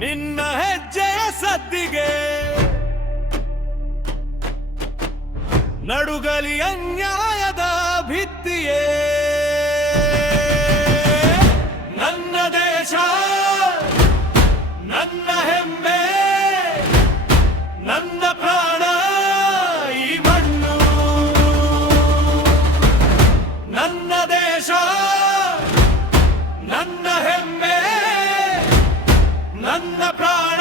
ನಿನ್ನ ಹೆಜ್ಜೆಯ ಸದ್ದಿಗೆ ನಡುಗಲಿ ಅನ್ಯಾಯದ ಭಿತ್ತಿಯೇ ನನ್ನ ದೇಶ ನನ್ನ ಹೆಮ್ಮೆ ನನ್ನ ಪ್ರಾಣ ಈ ಮಣ್ಣು ನನ್ನ ದೇಶ ನನ್ನ ಹೆಮ್ಮೆ ನನ್ನ ಪ್ರಾಣ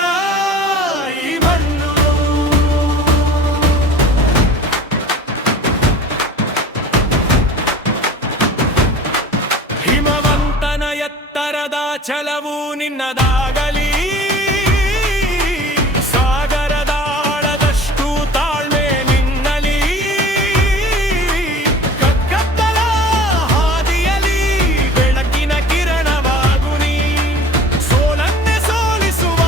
ಈ ಮಣ್ಣು ಹಿಮವಂತನ ಎತ್ತರದ ಛಲವು ನಿನ್ನದಾಗಲಿ ಸಾಗರದ ಆಳದಷ್ಟು ತಾಳ್ಮೆ ನಿನ್ನಲಿ ಕಗ್ಗತ್ತಲ ಹಾದಿಯಲಿ ಬೆಳಕಿನ ಕಿರಣವಾಗು ನೀ ಸೋಲನ್ನೇ ಸೋಲಿಸುವ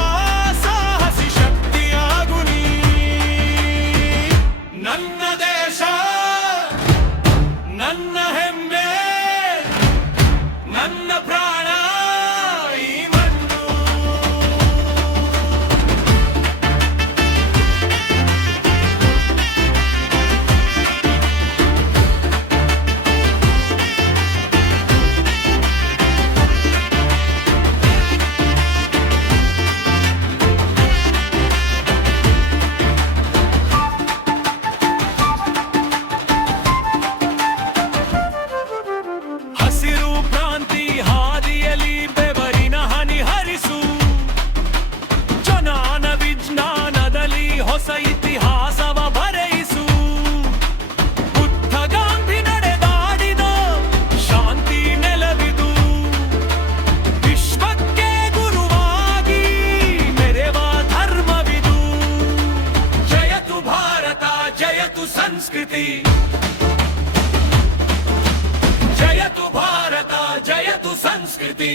ಸಾಹಸಿ ಶಕ್ತಿಯಾಗು ನೀ ನನ್ನ ದೇಶ ನನ್ನ ಹೆಮ್ಮೆ ನನ್ನ ಪ್ರಾಣ ಈ ಮಣ್ಣು ಹಸಿರು ಕ್ರಾಂತಿ ಹಾದಿಯಲಿ ಬೆವರಿನ ಹನಿ ಹರಿಸು ಜ್ಞಾನ ವಿಜ್ಞಾನದಲ್ಲಿ ಹೊಸ ಇತಿಹಾಸವ ಬರೆಯಿಸು ಬುದ್ಧ ಗಾಂಧಿ ನಡೆದಾಡಿದ ಶಾಂತಿ ನೆಲವಿದು ವಿಶ್ವಕ್ಕೆ ಗುರುವಾಗಿ ಮೆರೆವ ಧರ್ಮವಿದು ಜಯತು ಭಾರತ ಜಯತು ಸಂಸ್ಕೃತಿ ಜಯತು ಭಾರತ ಜಯತು ಸಂಸ್ಕೃತಿ